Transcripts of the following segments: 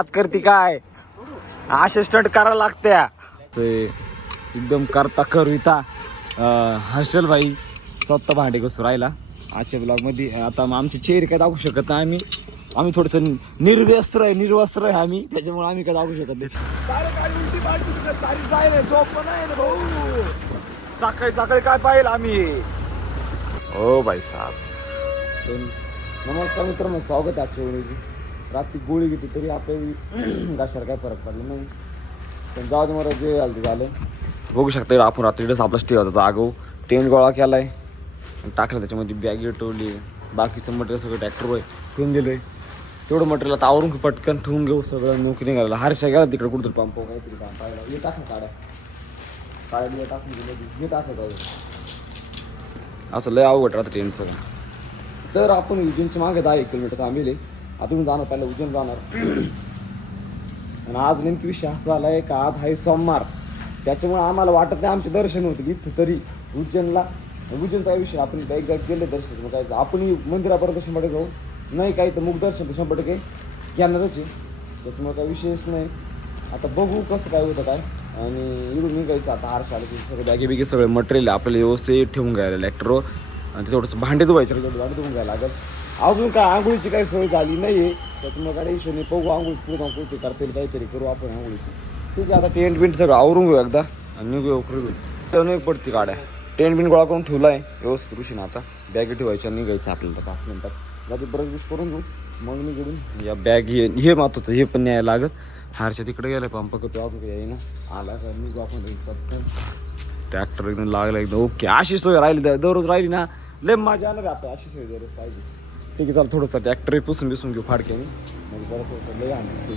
आत करते काय? असिस्टंट करायला लागत्या. ते एकदम करता करविता हर्षल भाई स्वतः भांडे घसू राहिला. आजच्या ब्लॉगमध्ये आता मग आमचे चेहरे काय दाखवू शकत नाही आम्ही. आम्ही थोडस निर्व्यस्त्र आहे निर्वस्त्र आहे आम्ही. त्याच्यामुळे आम्ही काय दाखवू शकत नाही. सकाळी सकाळी काय पाहिलं आम्ही? ओ भाई साहेब. नमस्कार मित्रांनो स्वागत आहे आजच्या वेळेची रात्री गोळी घेते तरी आपल्या घशाला काय फरक पडला नाही. पण जाऊ दे मला जे झालं ते झालं. बघू शकता आपण रात्रीडच आपला स्टे होता. आगो टेंट गोळा केला आहे टाकला त्याच्यामध्ये बॅग टोवली बाकीचं मटेरियल सगळं ट्रॅक्टर आहे ठेवून आहे तेवढं मटेरियल आता आवरून पटकन ठेवून घेऊ सगळं. नोकरी निघाला हर्षा गेला तिकडे कुठं पंप काहीतरी काम पाहिला. हे टाका काढा. काढली टाकून दिलं. हे टाकत असं लय अवघड राहतं ट्रेनचं तर आपण उज्जैनच्या मागे दहा एक किलोमीटर थांबेले. आता तुम्ही जाणार पहिला उज्जैन जाणार. आणि आज नेमकी विषय असा झालाय का आज आहे सोमवार. त्याच्यामुळे आम्हाला वाटत नाही आमचे दर्शन होते इथं तरी. उज्जैनला. उज्जैनचा विषय आपण एकदा गेले दर्शन मग काय आपण मंदिरापर्यंत शंभर टक्के जाऊ. नाही काही तर मुख दर्शन तर शंभर टक्के घेणारच आहे. त्याच्यामुळे काही विषयच नाही. आता बघू कसं काय होतं काय. आणि इकडून निघायचं आता हार शाळे सगळे बॅगे बिगे सगळे मटेरियल आपल्याला व्यवस्थित ठेवून घ्यायला इलेक्ट्रो आणि ते थोडंसं भांडे धुवायचे. थोडं भांडे धुवून घ्यायला लागेल. अजून काय आंघोळीची काही सोय झाली नाही आहे त्यातून काय इशू नाही. बघू आंघोळी पूर्ण जाऊन करता येईल काहीतरी करू आपण आंघोळीची. ठीक आहे आता टेंट बिंट सगळं आवरून घेऊ एकदा आणि निघू उकरू घेऊ. एक पडती गाड्या. टेंट बिंट गोळा करून ठेवला आहे व्यवस्थित ऋषी ना आता. बॅगे ठेवायच्या निघायचं आपल्याला पाच मिनटात. जाते ब्रश बिश करून घेऊ. मग निघून या बॅग हे हे महत्वाचं हे पण न्यायला लागत हारच्या तिकडे गेलं पंप करतो अजून काही ना. आला का निघू आपण पटकन. ट्रॅक्टर एकदम लागला एकदम. ओके अशी सोय राहिली दररोज राहिली ना. लय मजा आलं आता अशी सोय दररोज पाहिजे. ठीक आहे चला थोडंसं ट्रॅक्टर पुसून बिसून घेऊ फाडक्याने मग बरं म्हणजे थोडंसं लय आणस ते.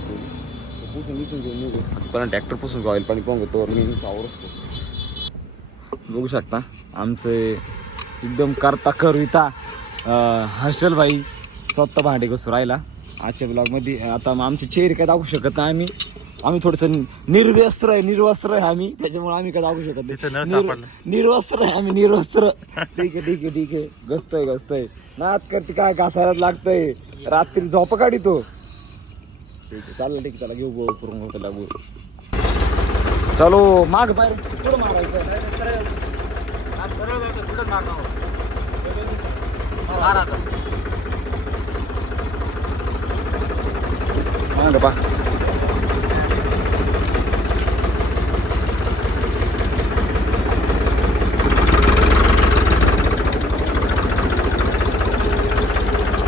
पुसून बिसून घेऊ निघू. पण ट्रॅक्टर पुसून घेऊ. ऑइल पाणी पाहून घेतो. मी आवरतो बघू शकता. आमचे एकदम करता करविता हर्षल भाई स्वतः भांडे घसू राहिला. आजच्या ब्लॉगमध्ये आता मग आमचे चेहरे काय दाखवू शकत नाही आम्ही. आम्ही थोडंसं निर्व्यस्त्र आहे निर्वस्त्र आहे आम्ही. त्याच्यामुळे आम्ही काय दाखवू शकत नाही. निर- निर्वस्त्र आहे आम्ही निर्वस्त्र. ठीक आहे ठीक आहे ठीक आहे. गस्तय गस्तय. नात करते काय घासायला लागतंय? रात्री झोप काढी तो. ठीक आहे चालेल ठीक आहे त्याला घेऊ गोळ करून घेऊ त्याला गोळ चलो माग बाहेर. पुढं मारायचं माग बा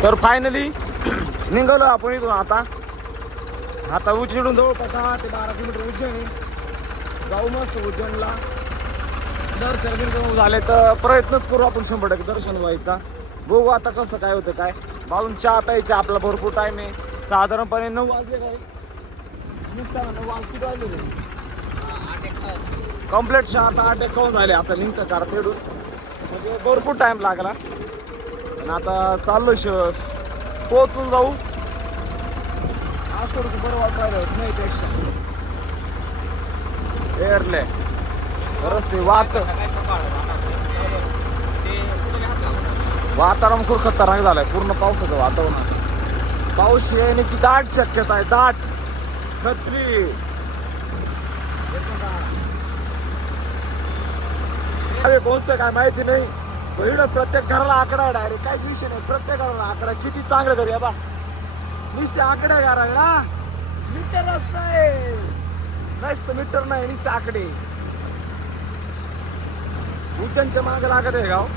तर फायनली निघालो आपण इथून आता. आता उज्जैनून जवळपास दहा ते बारा किलोमीटर उज्जैन जाऊ मस्त उज्जैनला. दर्शन बिर्शन झाले तर प्रयत्नच करू आपण शंभर टक्के दर्शन व्हायचा. बघू आता कसं काय होतं काय. बाजून चहा प्यायचा आपला भरपूर टाइम आहे. साधारणपणे नऊ वाजले काय. निघताना नऊ वाज किती वाजले कंप्लीट चहा आता आठ एक झाले. आता निघतं कारतेडून म्हणजे भरपूर टाइम लागला. आणि आता चाललो श पोहोचून जाऊ. थोडंसं बरं वाटायला नाही पेक्षा एअरले रस्ते वात वातावरण खूप खतरनाक झालंय. पूर्ण पावसाचं वातावरण. पाऊस येण्याची दाट शक्यता आहे दाट. खत्री. अरे कोणचं काय माहिती नाही. पण प्रत्येक घराला आकडा आहे डायरेक्ट काहीच विषय नाही. प्रत्येक घराला आकडा. किती चांगलं घरी आहे बा. नुसते आकडे घराला आहे ना मीटरच नाही नसतं मीटर नाही नुसते आकडे. उज्जैनच्या मागे लागत आहे गाव.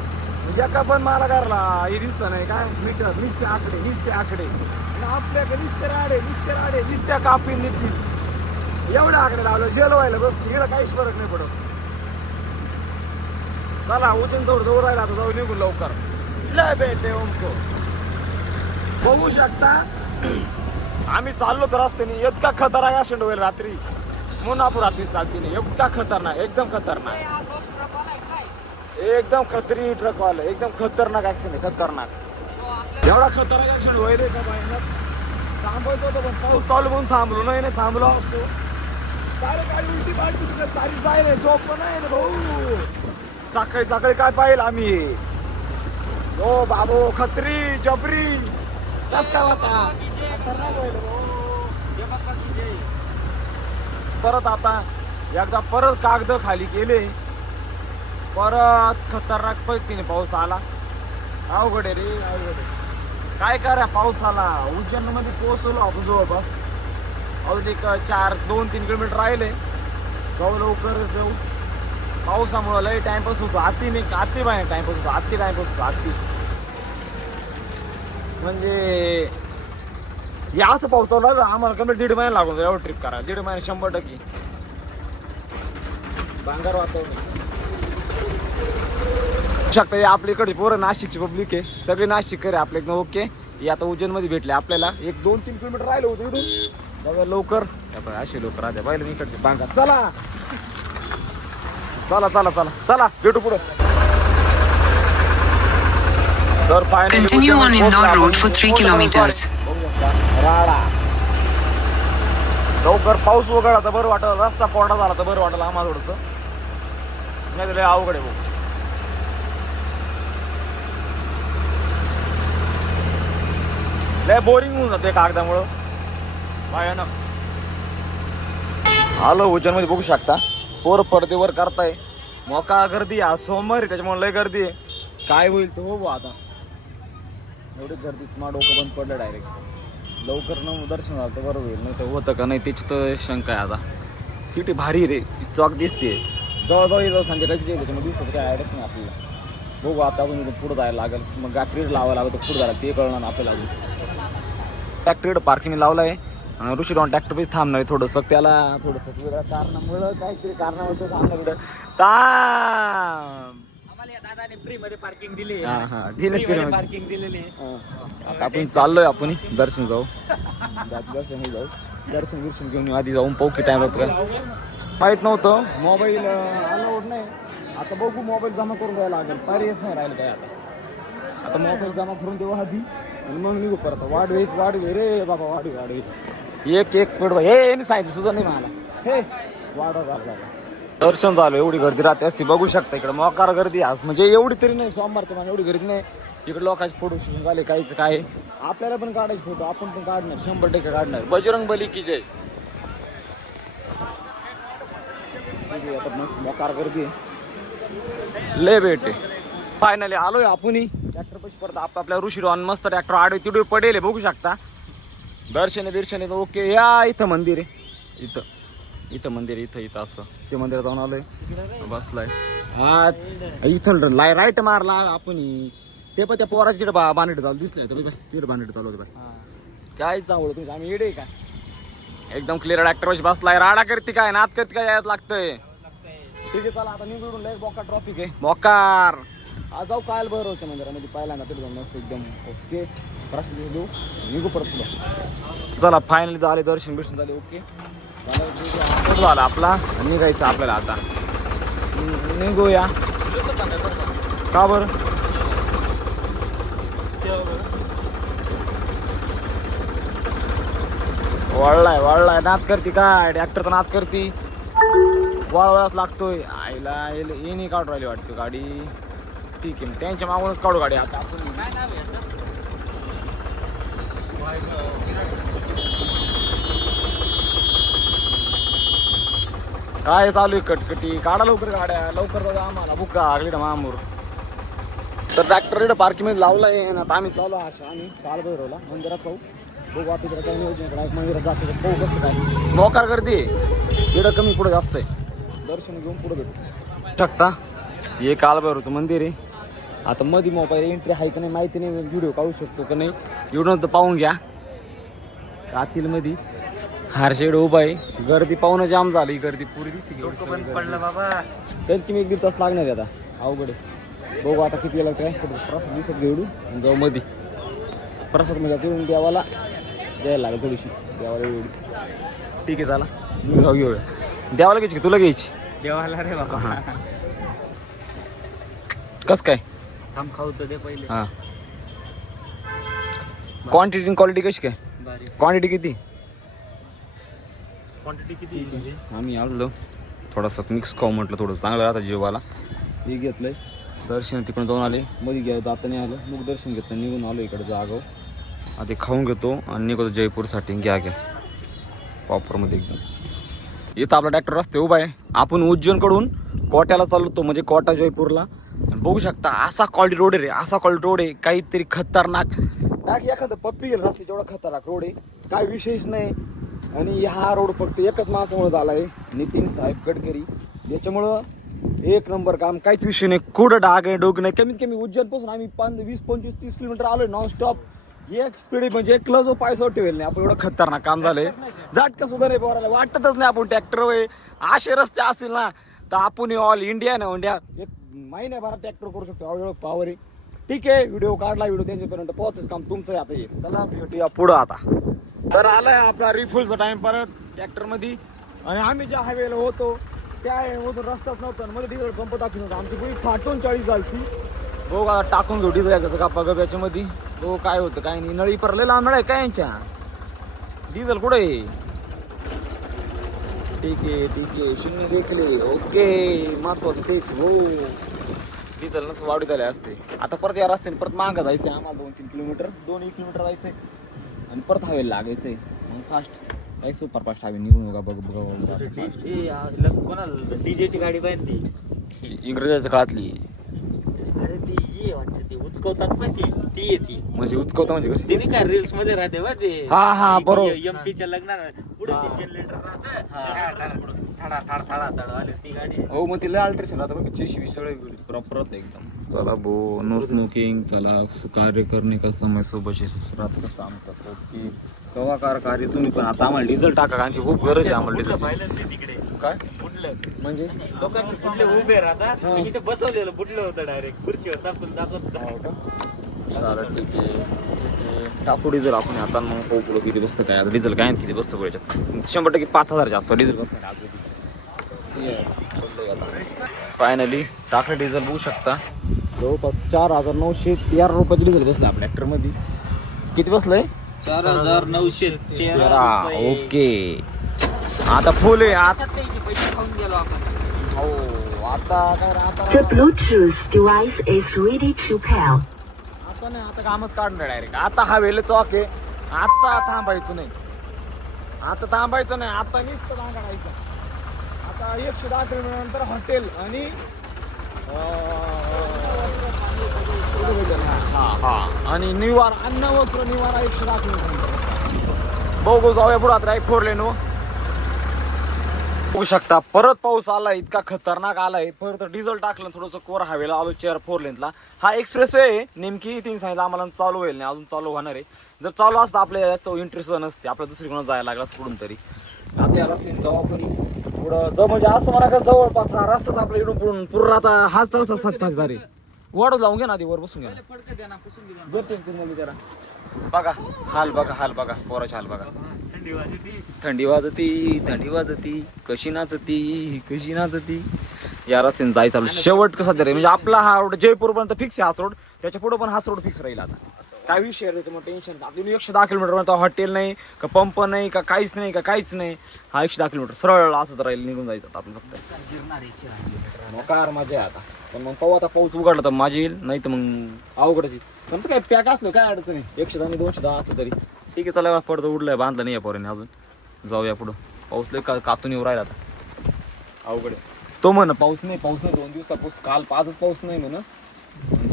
एका पण मला घरला हे दिसतं नाही काय मीटर नुसते आकडे नुसते आकडे. आपल्याकडे नुसते राडे नुसते राडे नुसत्या कापी निघतील एवढे आकडे लावलं जेल व्हायला बस इकडं काहीच फरक नाही पडत. चला उजन थोडं जवळ राहिला आता जाऊ निघून लवकर. लय भेटे ओमको बघू शकता आम्ही चाललो तर रस्त्याने इतका खतरनाक ऍक्सिडेंट होईल रात्री. मुनापूर रात्री चालती नाही इतका खतरनाक एकदम खतरनाक. एकदम खतरी ट्रकवाला एकदम खतरनाक ऍक्सिडेंट खतरनाक. एवढा खतरनाक ऍक्सिडेंट होईल का बाहेर थांबवतो होतो पण पाऊस चालू म्हणून थांबलो नाही नाही थांबलो असतो. काय काय उलटी पालटी तुला चाली जायला सोपं नाही ना भाऊ. सकाळी सकाळी काय पाहिलं आम्ही? ओ बाबो खत्री जबरी. कस काय होता परत आता एकदा परत कागद खाली गेले परत खतरनाक पद्धतीने पाऊस आला. अवघड आहे रे अवघड काय करा पाऊस आला. उज्जैनमध्ये पोहोचलो आपण जवळपास अजून एक चार दोन तीन किलोमीटर राहिले. जाऊ लवकर जाऊ. पावसामुळं लय टाइमपास होतो. आती नाही आती बाहेर टाइमपास होतो. आती टाइमपास होतो. आती म्हणजे या असं पाऊस आम्हाला कमी दीड महिना लागून जाईल. एवढं ट्रिप करा दीड महिना शंभर टक्के. भांगार वातावरण. शकता. हे आपल्याकडे पोरं नाशिकची पब्लिक आहे. सगळे नाशिक करे आपल्या एकदम ओके आता उज्जैनमध्ये भेटले आपल्याला. एक दोन तीन किलोमीटर राहिलं होतं इकडून बघा लवकर. असे लवकर राहते पाहिलं मी इकडचे. बांगा चला. चला चला चला. चला भेटू पुढे. तर finally Continue on उज्जैनमध्ये Indore पोहोचलो Road for आपण. three पोहोचलो kilometers. बघू शकता. राडा. लवकर पाऊस वगैरे तर बरं वाटलं. रस्ता कोरडा झाला तर बरं वाटलं आम्हाला थोडस. नाही तर लय अवघड आहे भाऊ. लय बोरिंग होऊन जाते कागदामुळं. भयानक. आलो उज्जैनमध्ये बघू शकता. पोर पडदेवर करताय. मोका गर्दी आज सोमवारी त्याच्यामुळे लय गर्दी आहे. काय होईल तो हो आता. एवढी गर्दी तुम्हाला डोकं बंद पडलं डायरेक्ट लवकर न दर्शन झालं तर बरं होईल. नाही तर होतं का नाही त्याची तर शंका आहे आता. सिटी भारी रे. चौक दिसते. जवळजवळ येतो संध्याकाळची येईल त्याच्यामुळे दिवसाचं काय आयडियाच नाही आपल्याला. बघू आता आपण पुढं जायला लागेल. मग गाठरीड लावायला लागतो पुढं जायला ते कळणार आपल्याला अजून. ट्रॅक्टर पार्किंग लावलं आहे आणि ऋषी डॉन ट्रॅक्टर थांबणार आहे थोडंसं. त्याला थोडंसं वेगळ्या कारणामुळं काहीतरी कारणामुळे तो थांबणार या दादाने फ्री मध्ये पार्किंग दिली. हा हा. दिले फ्री मध्ये पार्किंग दिलेली. आता आपण चाललोय आपण दर्शन जाऊ. दर्शन जाऊ. दर्शन बिर्शन घेऊन. आधी जाऊन पाहू की टाइम होतो काय. माहीत नव्हतं. मोबाईल अलाउड नाही. आता बघू मोबाईल जमा करून द्यायला लागेल. पर्यायच नाही राहिलं काय आता. आता मोबाईल जमा करून देऊ आधी. आणि मग निघू परत. वाढवेच वाढवे रे बाबा वाढवे वाढवे. एक एक पड हे नाही सांगितलं सुद्धा नाही मला हे. वाढव वाढवा दर्शन झालं एवढी गर्दी राहते असती बघू शकता इकडे. मोकार गर्दी आज म्हणजे एवढी तरी नाही सोमवारच्या मला एवढी गर्दी नाही. इकडे लोकांचे फोटो शूटिंग झाले काहीच काय. आपल्याला पण काढायचे फोटो आपण पण काढणार शंभर टक्के काढणार. बजरंग बली की जय. आता मस्त मोकार गर्दी आहे. लय भेटे फायनली आलोय आपणही. ट्रॅक्टर पैसे परत आप आपल्या ऋषी मस्त ट्रॅक्टर आडवे तिडवे पडेल बघू शकता. दर्शन बिर्शन येतं ओके. या इथं मंदिर आहे. इथं. इथं मंदिर इथं इथं असं. ते मंदिर जाऊन आलोय. बसलाय. हा इथून लाय राईट मारला आपण ते पण त्या पोराच्या तिकडे बा बानेट चालू बघ, तिकडे बानेट चालू होते काय चावलं तुम्ही. आम्ही येडे का? एकदम क्लिअर वशी बसलाय. राडा करते काय? नात करते काय? यात लागतंय. ठीक आहे चला. आता निघून लय बोका ट्रॉफिक आहे. बोकार आज जाऊ काल बरोबरच्या मंदिरामध्ये. पहिल्यांदा तिथे जाऊन मस्त एकदम. ओके. प्रश्न देऊ निघू परत पुढं चला फायनली झाले दर्शन बिर्शन झाले ओके झालं, आपला? निघायचं आपल्याला आता. निघूया. का बरं? वळलाय वळलाय नात करती काय? ट्रॅक्टरचा नात करती. वळवळाच लागतोय. आईला येल- ये नाही काढू राहिली वाटतं गाडी. ठीक आहे त्यांच्या मागूनच काढू गाडी आता. आपण काय आहे चालू आहे कटकटी? काढा लवकर गाड्या. लवकर जाऊ आम्हाला. बुका आगली ना मामूर. तर ट्रॅक्टर इकडे पार्किंगमध्ये लावलाय ना तर आम्ही चालू आहात आम्ही काल भैरवला मंदिरात जाऊ. बघू आता इकडे काही नियोजन करा मंदिरात जातो पाहू कसं काय. मोकार गर्दी इकडं कमी पुढे जास्त आहे. दर्शन घेऊन पुढे भेटू. शकता हे कालभैरवचं मंदिर आहे. आता मध्ये मोबाईल एंट्री आहे का नाही माहिती नाही व्हिडिओ काढू शकतो का नाही एवढं तर पाहून घ्या. आतील मध्ये हारशेड उभा आहे. गर्दी पाहून जाम झाली गर्दी पुरी दिसते बाबा की मी एक दीड तास लागणार आहे आता. अवघड बघू आता किती लागतं काय कुठं प्रसाद दिसत घेऊ जाऊ मध्ये प्रसादमध्ये घेऊन देवाला द्यायला लागेल थोडीशी. देवाला एवढी ठीक आहे चला. मी जाऊ घेऊया. देवाला घ्यायची की तुला घ्यायची? देवाला रे बाबा. कस काय? थांब खाऊ तर दे पहिले. हां. क्वांटिटी क्वालिटी कशी काय? बारी क्वांटिटी किती? क्वांटिटी किती म्हणजे? आम्ही आलो. थोडासा मिक्स खाऊ म्हटलं थोडं चांगलं राहतं जेवाला. हे घेतलंय. दर्शन तिकडून जाऊन आले. मध्ये घ्या जाता नाही आलं. मग दर्शन घेतलं निघून आलो इकडे जागव आता खाऊन घेतो आणि निघतो जयपूरसाठी. घ्या घ्या. प्रॉपरमध्ये एकदम. इथं आपला ट्रॅक्टर रस्ते उभा आहे. आपण उज्जैनकडून कोट्याला चालवतो म्हणजे कोटा जयपूरला. बघू शकता असा क्वालिटी रोड आहे रे असा क्वालिटी रोड आहे काहीतरी खतरनाक. टाक एखादं पप्पी गेलं रस्ते जेवढा खतरनाक रोड आहे काय विशेष नाही. आणि हा रोड फक्त एकच माणसामुळे झाला आहे नितीन साहेब गडकरी. याच्यामुळं एक नंबर काम काहीच विषय नाही. कुठं डाग आहे डोग नाही. कमीत कमी उज्जैनपासून आम्ही पाच वीस पंचवीस तीस किलोमीटर आलो नॉन स्टॉप एक स्पीड म्हणजे एक क्लज पाय ठेवेल नाही. आपण एवढं खतरनाक काम झालंय. झाटकं सुद्धा नाही बोरायला वाटतच नाही आपण ट्रॅक्टर वय असे रस्ते असतील ना तर आपण ऑल इंडिया ना इंडिया एक महिन्याभरात ट्रॅक्टर करू शकतो. एवढं पावर. आहे ठीक आहे व्हिडिओ काढला व्हिडिओ त्यांच्यापर्यंत पोहोचच काम. तुमचं आहे आता हे. चला भेटूया पुढं आता. तर आलाय आपला रिफुलचा टाइम परत ट्रॅक्टरमध्ये आणि आम्ही ज्या हायवेला होतो त्या हायवेमधून रस्ताच नव्हता आणि मध्ये डिझेल पंप टाकून होता. आमची पुढे फाटून चाळीस झाली हो का टाकून घेऊ डिझेल याचं कापा गप याच्यामध्ये. हो काय होतं काय नाही. नळी परलेला लांब नळ आहे काय यांच्या? डिझेल कुठे आहे? ठीक आहे ठीक आहे शून्य देखले. ओके महत्वाचं तेच हो. डिझेल नसं वाढीत आले असते. आता परत या रस्त्याने परत मागं जायचं आम्हाला दोन तीन किलोमीटर दोन एक किलोमीटर जायचंय. आणि परत हवेला लागायचंय. मग फास्ट काय सुपर फास्ट हवे निघून बघा बघ बघा कोणाला? डीजेची गाडी पाहिजे ती. इंग्रजाच्या काळातली. ती वाटतं ती? उचकवतात पण ती ती आहे ती. म्हणजे उचकवता म्हणजे कशी? ते नाही का रील्समध्ये राहते बा ते. हा, हा, बरोबर. एमपीच्या लग्नात पुढे हा. ती जनरेटर राहतं थाडा थाड थाडा थाड आले ती गाडी. हो मग तिला अल्ट्रेशन राहतं बघ चेशी सगळे प्रॉपर राहतं एकदम. चला बो नो स्मोकिंग चला कार्य करणे का समय सोबत राहत कसं आमचं ओके. कवा कार कार्य तुम्ही पण आता आम्हाला डिझेल टाका कारण की खूप गरज आहे आम्हाला डिझेल पाहिलं ते तिकडे. काय? बुडलं म्हणजे? लोकांचे कुठले उभे राहतात हा. इथे बसवलेलं बुडलं होतं डायरेक्ट खुर्चीवर दाखवून दाखवत चालेल ठीक आहे. आहे. टाकू डिझेल आपण आता मग पाहू पुढं किती बसतं काय. आता डिझेल काय किती बसतं याच्यात. शंभर टक्के पाच हजारच्या आसपास डिझेल बसणार फायनली टाकलं डिझेल बघू शकता. जवळपास चार हजार नऊशे तेरा रुपयाचं डिझेल बसलं आपल्या ट्रॅक्टरमध्ये किती बसलंय? चार हजार नऊशे तेरा ओके. आता फुल आहे आता पैसे खाऊन गेलो आपण. हो आता काय आता The Bluetooth device is ready to pair. आता नाही आता कामच काढणार डायरेक्ट आता हा वेळ चॉक आहे. आता थांबायचं नाही. आता थांबायचं नाही आता मागं राहायचं. आता एकशे दहा किलोमीटर नंतर हॉटेल आणि अं, हा हा. आणि निवार अन्न वस्त्र निवारा एकशे दहा किलोमीटर बघू जाऊया पुढात आता एक फोर लेन. बघू शकता परत पाऊस आलाय इतका खतरनाक आलाय. परत डिझेल टाकलं थोडंसं कोर हवेला आलो चेअर फोर लेनला हा एक्सप्रेस वे आहे. नेमकी तीन सांगितलं आम्हाला चालू होईल नाही अजून चालू होणार आहे. जर चालू असतं आपल्या जास्त इंटरेस्ट नसते. आपल्या दुसरीकडून जायला लागला कुठून तरी. आता या रस्त्याने जाऊ आपण. पुढं जवळ म्हणजे असं म्हणा का जवळपास हा रस्ताच आपल्या इकडून पुढून पूर्ण आता हाच रस्ता सत्ताच दारी वाढू लावून घ्या ना आधी वर बसून घ्या ना. द्या ना पुसून द्या बघा हाल बघा हाल बघा पोराचे हाल बघा. थंडी वाजती. थंडी वाजती थंडी वाजती कशी नाचती कशी नाचती. या रस्त्याने जायचं आपलं शेवट कसा तरी म्हणजे आपला हा रोड जयपूर पर्यंत फिक्स आहे हाच रोड त्याच्या पुढे पण हाच रोड फिक्स राहील आता. काय विषय आहे मग टेन्शन आपली एकशे दहा किलोमीटर पर्यंत हॉटेल नाही का पंप नाही का काहीच नाही का काहीच नाही. हा एकशे दहा किलोमीटर सरळ असंच राहील निघून जायचं आता आपलं फक्त. जिरणार एकशे दहा किलोमीटर मग कार मजा आहे आता. पण मग पाहू आता पाऊस उघडला तर माझी येईल नाही तर मग अवघडच येईल. पण काय पॅक असलो काय अडचण नाही एकशे दहा आणि दोनशे दहा असलं तरी. ठीक आहे चला पडतं उडलंय बांधलं नाही या पोराने अजून. जाऊया पुढं. पाऊस लय का कातून येऊ राहिला आता. अवघड आहे. तो म्हण पाऊस नाही पाऊस नाही दोन दिवसापाऊस काल पाचच पाऊस नाही म्हण.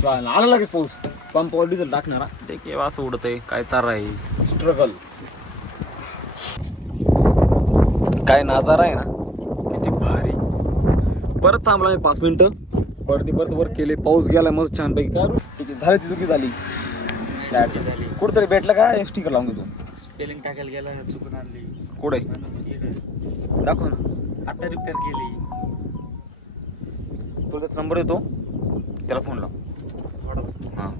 आला लगेच पाऊस. पंपावर डिझेल टाकणारा ते केव्हा असं उडत आहे काय तार आहे? स्ट्रगल काय नाजारा आहे ना? किती भारी. परत थांबला मी पाच मिनिटं. पडते परत वर केले पाऊस गेला मस्त छानपैकी. काय? ठीक आहे झाली ती चुकी झाली. झाली कुठतरी भेटलं का? स्टिकर लावून देतो. स्पेलिंग टाकायला गेला चुकून आणली. कुठे. दाखव ना. आता रिपेअर केली. तुला त्याचा नंबर येतो त्याला फोन लाव. हां.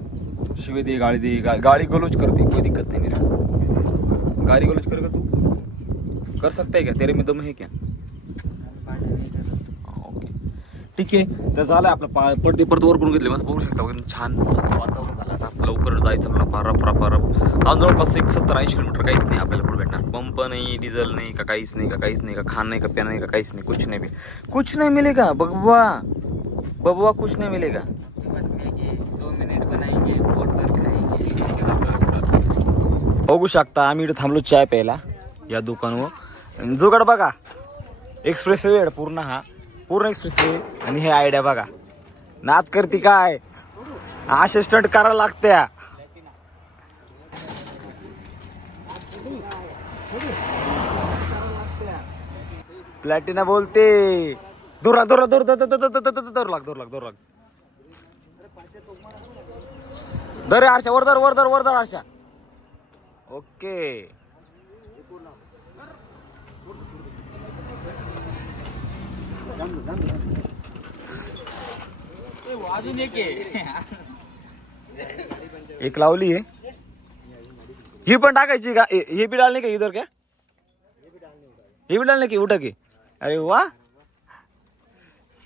शिवे दे गाडी दे गा, गाडी गलोच करते. कोई दिक्कत नहीं मेरी. गाड़ी गलोच करेगा तू? कर सकता है क्या तेरे में दम है क्या भांडण नाही करत. हा, ओके ठीक आहे. तर झालं आपलं पा पडदे परत वर करून घेतले. मस्त बघू शकता वगैरे छान मस्त वातावरण झालं. आता लवकर जायचं मला पारप रप रप आज जवळपास एक सत्तर ऐंशी किलोमीटर काहीच नाही आपल्याला पुढे भेटणार. पंप नाही डिझेल नाही का काहीच नाही का काहीच नाही का खान नाही का प्या नाही का काहीच नाही कुछ नाही भी कुछ मिले मिलेगा बबुआ! बबुआ कुछ नाही मिलेगा बाद मिनिट बघू शकता आम्ही इकडे थांबलो चाय प्यायला या दुकानवर. जुगाड बघा. एक्सप्रेस वेळ पूर्ण हा. पूर्ण एक्सप्रेस वे आणि हे आयडिया बघा. नात करती काय? असे स्टंट करायला लागत्या. प्लॅटिना बोलते. दूर दुरा दूर लाग, दूर दूर दूर लाग दूर लाग दूर लाग. दर आरशा वर दर वर दर वर दर आरशा. ओके एक लावली ही। पण टाकायची का हे हे बी डालणे का इधर क्या? हे बी डालणे की, उठा की। अरे वा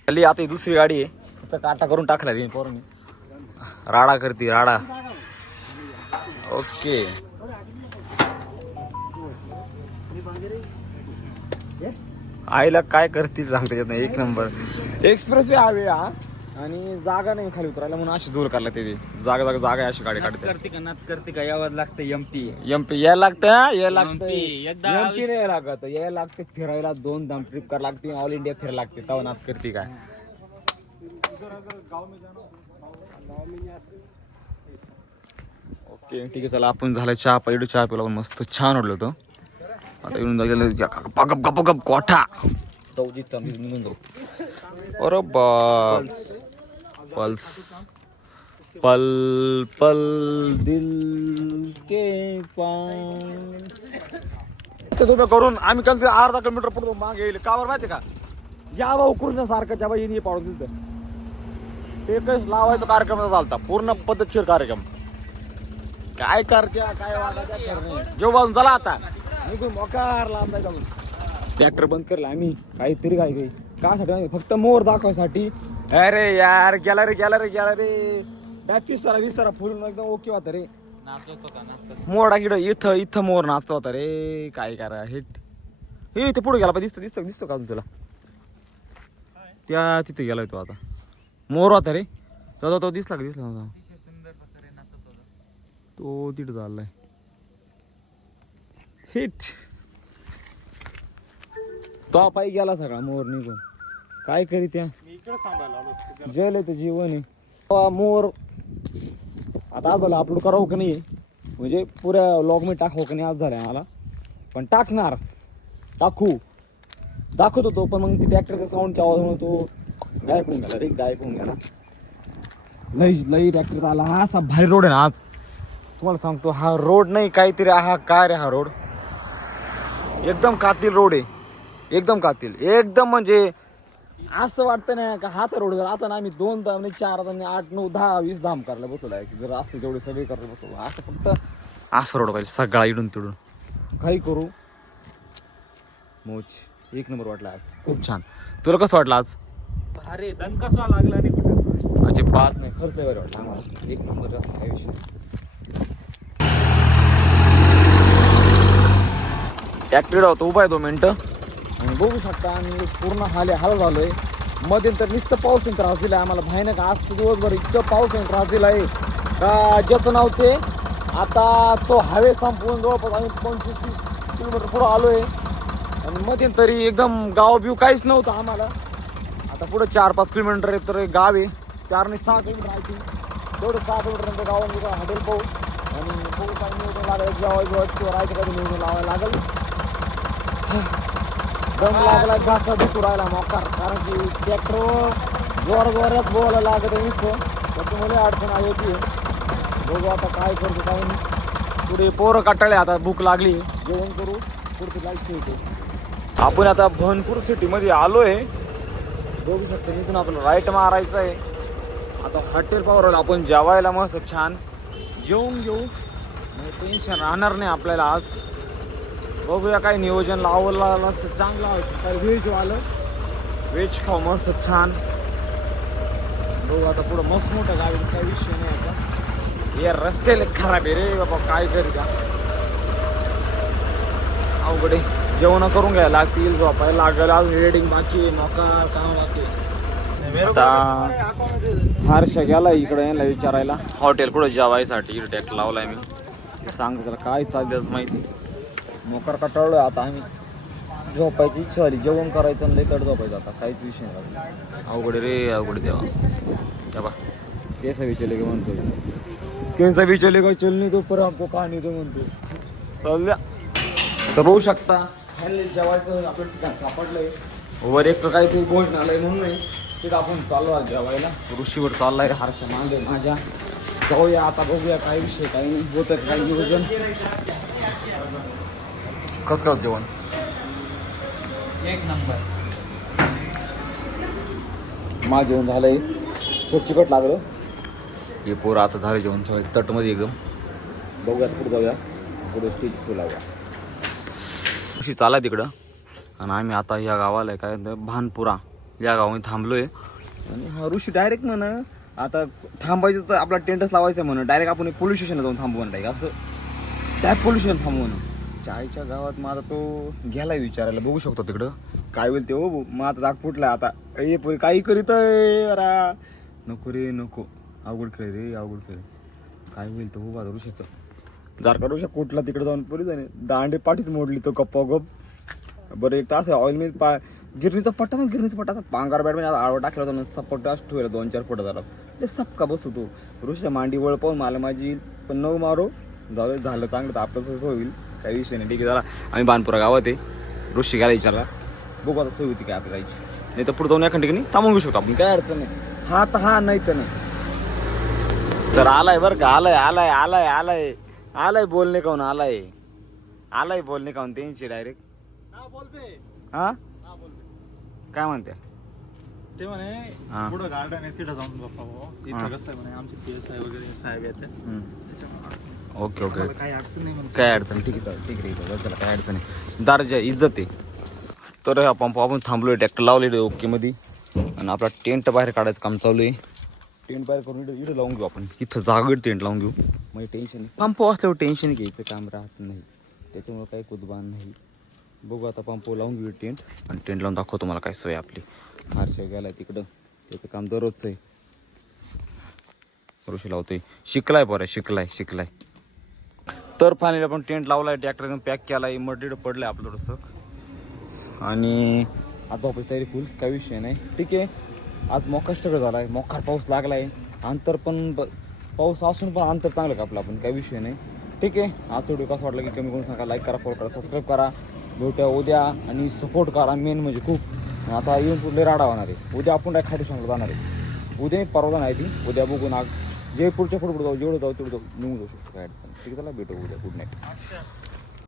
खाली आता ही दुसरी गाडी आहे फक्त काटा करून टाकला तिने पोरांनी राडा करते राडा। ओके। आईला काय करतील सांगता येत नाही. एक नंबर. एक्सप्रेस वे हवे हा. आणि जागा नाही खाली उतरायला म्हणून अशी जोर करला ते जागा जागा जागा आहे अशी गाडी काढते. करते का नात करते का? यावं लागतं एमपी एमपी यायला लागतं हा यायला लागतं. MP, एकदा एमपी आयुष्य- नाही लागत यायला लागते फिरायला दोन दाम ट्रिप करायला लागते ऑल इंडिया फिरायला लागते तवा नात करते काय. ओके ठीक आहे चला आपण झालं चहा पहिलं चहा पिला मस्त छान वाटलं होतं. आता येऊन गेलं गप गप गप कोठा? निघून जाऊ. अरे बस पल्स. पल पल दिल के पास. ते तुम्ही करून आम्ही काल अर्धा किलोमीटर पुढे मागे येईल. का बरं माहिती का? या भाऊ कृष्ण सारखं बाई पाडून दिलं ते. काही लावायचा कार्यक्रम चालता पूर्ण पद्धतशीर कार्यक्रम. काय करत्या काय वागायच्या बाजून चला आता. निघून मोकार लांब नाही जाऊन ट्रॅक्टर बंद करला आम्ही. काहीतरी काय काही. कासाठी माहिती? फक्त मोर दाखवायसाठी. अरे यार गेला रे गेला रे गेला रे. काय पिसारा विसारा फुलून एकदम ओके होता रे. नाचतो मोडा किड इथं इथं मोर नाचतो होता रे. काय करा हिट हे इथे पुढे गेला पण दिसतो दिसतो दिसतो का अजून तुला? त्या तिथे गेला तो आता. मोर होता रे. तो तो- तो दिसला का दिसला नव्हता? तो तिथं चाललाय. हिट तो पायी गेला सगळा मोर निघून? काय करी त्या? जल आहे जीवन आहे. तो मोर आता आज झालं अपलोड करावं का नाही? म्हणजे पुऱ्या लॉगमध्ये टाकावं का नाही आज झालंय मला पण टाकणार. टाकू. दाखवत होतो पण मग ती ट्रॅक्टरचा साऊंडच्या आवाजामुळे तो गायब होऊन गेला रे गायब होऊन गेला. लई लई ट्रॅक्टर आला. हा असा भारी रोड आहे ना आज. तुम्हाला सांगतो हा रोड नाही काहीतरी हा काय रे हा रोड एकदम कातील रोड आहे. एकदम कातील. एकदम म्हणजे असं वाटतं ना का हाच रोड जर आता ना आम्ही दोन धाम नाही चार धाम नाही आठ नऊ दहा वीस धाम करायला बसलो आहे. जर असले तेवढे सगळे करायला बसलो असं फक्त असं रोड पाहिजे सगळा इडून तिडून. काही करू. मोच एक नंबर वाटला आज. खूप छान. तुला कसं वाटलं आज? अरे दण कसवा लागला नाही कुठं. अजिबात नाही खरंच वाटलं आम्हाला. एक नंबर जास्त काही विषय ॲक्टिव्ह होतो उभा आहे दोन मिनटं. आणि बघू शकता आम्ही पूर्ण हाले हाल झालो आहे मध्ये तर नुसतं पाऊस त्रास दिला आम्हाला. भयानक आज तर दिवसभर इतकं पाऊस त्रास दिला आहे का ज्याचं नाव ते. आता तो हवे संपवून जवळपास आम्ही पंचवीस तीस किलोमीटर पुढं आलो आहे आणि मध्ये तरी एकदम गाव बिव काहीच नव्हतं आम्हाला. आता पुढं चार पाच किलोमीटर आहे तर गाव आहे. चार आणि सहा किलोमीटर आहे ती. तेवढं सहा किलोमीटरनंतर गावामध्ये हॉटेल पाहू. आणि बघू काय नियोजन लागेल. जेवाय जेवायचं किंवा राहायचं कधी नियोजन लावायला लागेल. दम लागला घासा दुखू राहिला मोकार. कारण की ट्रॅक्टर जोर जोरात बोलायला लागत आहे नुसतं. त्याच्यामुळे अडचण आली होती बघू आता काय करतो काय नाही. पुढे पोरं काटाळे आता भूक लागली. जेवण करू पुढे होते आपण आता भनपूर सिटीमध्ये आलोय. बघू शकतो इथून आपण राईट मारायचं आहे. आता हॉटेल पावर आपण जेवायला मस्त छान. जेवून घेऊ. टेन्शन राहणार नाही आपल्याला आज. बघूया काय नियोजन लावलं असं चांगलं काय व्हेज आलं व्हेज खाऊ मस्त छान. बघू आता पुढं मस्त मोठं गाडी काय विषय नाही आता हे रस्ते खराब आहे रे बाबा काय करू का अवघड जेवण करून घ्यायला लागतील झोपायला लागेल. अजून रेडिंग बाकी आहे नोकार काम बाकी हर्ष गेला इकडे यायला विचारायला. हॉटेल कुठं जेवायसाठी टॅक लावलाय मी. ते सांगतो त्याला काय चालतं माहिती मोकार कटाळलोय आता आम्ही. झोपायची इच्छा झाली. जेवण करायचं आणि लई झोपायचं आता. काहीच विषय नाही अवघड रे अवघड देवा तेव्हा. कैसा भी चलेगा म्हणतो कैसा भी चलेगा चल नाही तो पर हमको का नाही तो म्हणतो तर बघू शकता. जेवायचं आपलं ठिकाण सापडलंय. वर एक काहीतरी भोजनालय म्हणून आहे. तिथं आपण चाललो आज जेवायला. ऋषीवर चाललाय हारच्या मागे माझ्या. जाऊया आता बघूया काय विषय काही नाही होतं काही नियोजन. कसं काय जेवण? एक नंबर. माझं जेवण झालंय. खूप चिकट लागलं. हे पोरं आता झालं जेवण सगळं तटमध्ये एकदम. बघूयात पुढे जाऊया. पुढे स्टेज शो लावूया. अशी चाला तिकडं. आणि आम्ही आता या गावाला आहे काय म्हणतात, भानपुरा. या गावामध्ये थांबलोय. आणि हा ऋषी डायरेक्ट म्हण आता थांबायचं तर आपला टेंटच लावायचं म्हण डायरेक्ट आपण पोलीस स्टेशनला जाऊन थांबू म्हणता असं. त्या पोलीस स्टेशन थांबू म्हणून. चायच्या गावात माझा तो गेलाय विचारायला. बघू शकतो तिकडं. काय होईल ते हो मग आता दाग फुटला आता. ए पोरी काही करीत अरा नको रे नको. अवघड खेळ रे अवघड खेळ. काय होईल तो हो माझा ऋषीचं जारका ऋषा कुठला तिकडे जाऊन पुरी जाणे. दांडे पाठीच मोडली तो गप्पा गप बरं एक तास ऑइल मी पा गिरणीचा पट्टा ना गिरणीचा पट्टा. पांगार बॅट म्हणजे आडवा टाकला होता सपोर्ट असं ठेवला दोन चार फुटं झाला. ते सपका बसतो तो. ऋषा मांडी वळ पाहून मला माझी पण नऊ मारो. जाऊ दे, झालं चांगलं तर आपलं तसं होईल. काही विषय नाही. ठीक आहे जरा आम्ही बानपुरा गावात आहे. ऋषी घ्यायला विचारला. बघू आता सोय होती काय आपल्या जायची नाही तर पुढे जाऊन एखाद ठिकाणी थांबून घेऊ शकतो आपण. काय अडचण नाही. हा तर हा नाही तर नाही. तर आलाय बरं का? आलाय आलाय आलाय आलाय. आलाय बोलणे काऊन आलाय. आलाय बोलणे काऊन त्यांची डायरेक्ट हा? काय म्हणते ते म्हणे. पुढं गार्डन आहे तिथं जाऊन बघा भाऊ हा. इथं कसं आहे म्हणे आमचे पी एस आय वगैरे साहेब येते त्याच्यामुळे ओके ओके. काही अडचण नाही म्हणून. काय अडचण ठीक आहे चालेल, ठीक आहे ठीक आहे. चला काय अडचण नाही. दारजा इज्जत आहे. तर हा पंप आपण थांबलोय ट्रॅक्टर लावलेलं आहे ओके मध्ये आणि आपला टेंट बाहेर काढायचं काम चालू आहे. टेंट बाहेर करून इथं इथं लावून घेऊ आपण. इथं जागेवर टेंट लावून घेऊ. म्हणजे टेन्शन नाही. पंप असल्यावर टेन्शन घ्यायचं काम राहत नाही. त्याच्यामुळं काही कुदबान नाही. बघू आता पंप लावून घेऊ टेंट आणि टेंट लावून दाखवतो तुम्हाला काय सोय आपली. फारशा गेलाय तिकडं. त्याचं काम दररोजचं आहे. ऋषी लावतोय. शिकलाय बरं शिकलाय शिकलाय. तर फायनली आपण टेंट लावलाय ट्रॅक्टर पॅक केलाय मटेरियल पडलंय आपलं थोडंसं आणि आता ऑफिस तयारी फुल काही विषय नाही. ठीक आहे. आज मोका स्ट्रगल झाला आहे मोकार पाऊस लागलाय. अंतर पण पाऊस असून पण अंतर चांगलं कापलं आपण? काही विषय नाही. ठीक आहे. आज व्हिडिओ कसं वाटलं की कमी करून सांगा. लाईक करा फॉलो करा सबस्क्राईब करा. भेटूया उद्या आणि सपोर्ट करा मेन म्हणजे खूप. आता येऊन पुढले राडा होणार आहे. उद्या आपण काय खाटी सांगला जाणार आहे. उद्या मी परवा नाही ती. उद्या बघून आग जे पुढच्या पुढे जाऊ जेवढं जाऊ तेवढं जाऊ. निघून जाऊ. शकतो काय अडचण ठीक आहे चला भेटू उद्या. Good night